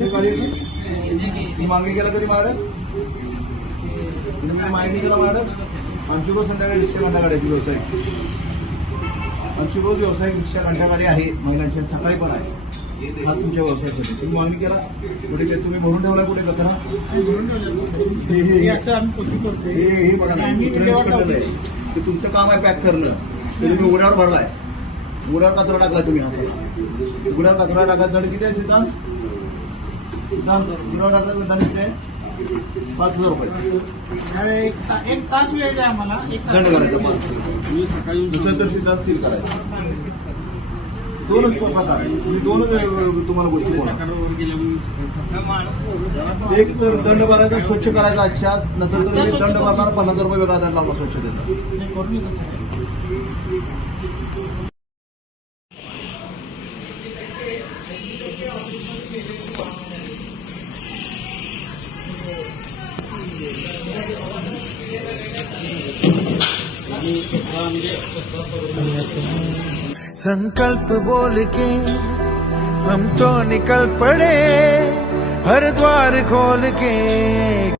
तुम्ही मागणी केला कधी महाराज तुम्ही मागणी केला महाराज आमची रोज संध्याकाळी रिक्षा घंटागाड्याची व्यवसाय आमची रोज व्यावसायिक रिक्षा घंटागाडी आहे महिलांच्या सकाळी पण आहे हा तुमच्या व्यवसायासाठी तुम्ही मागणी केला कुठे तुम्ही भरून ठेवलाय कुठे कचरा हे बघा नाही ते तुमचं काम आहे पॅक करणं ते तुम्ही उघड्यावर भरलाय उघड्यावर कचरा टाकलाय तुम्ही हा सगळा उघड्यावर कचरा टाकायचा दंड किती आहे सिद्धांत उघड्यावर टाकायचा दंड किती आहे 5,000 रुपये एक तास वेळ द्या आम्हाला दंड करायचा दुसरं तर सिद्धांत सील करायचा दोनच प्रकार तुम्ही दोनच तुम्हाला गोष्टी बोला एक तर दंड भरायचा स्वच्छ करायचा अच्छा नसेल तर तुम्ही दंड भरणार 50,000 रुपये वेगळा दंड लावला स्वच्छतेचा संकल्प बोल के हम तो निकल पड़े हर द्वार खोल के।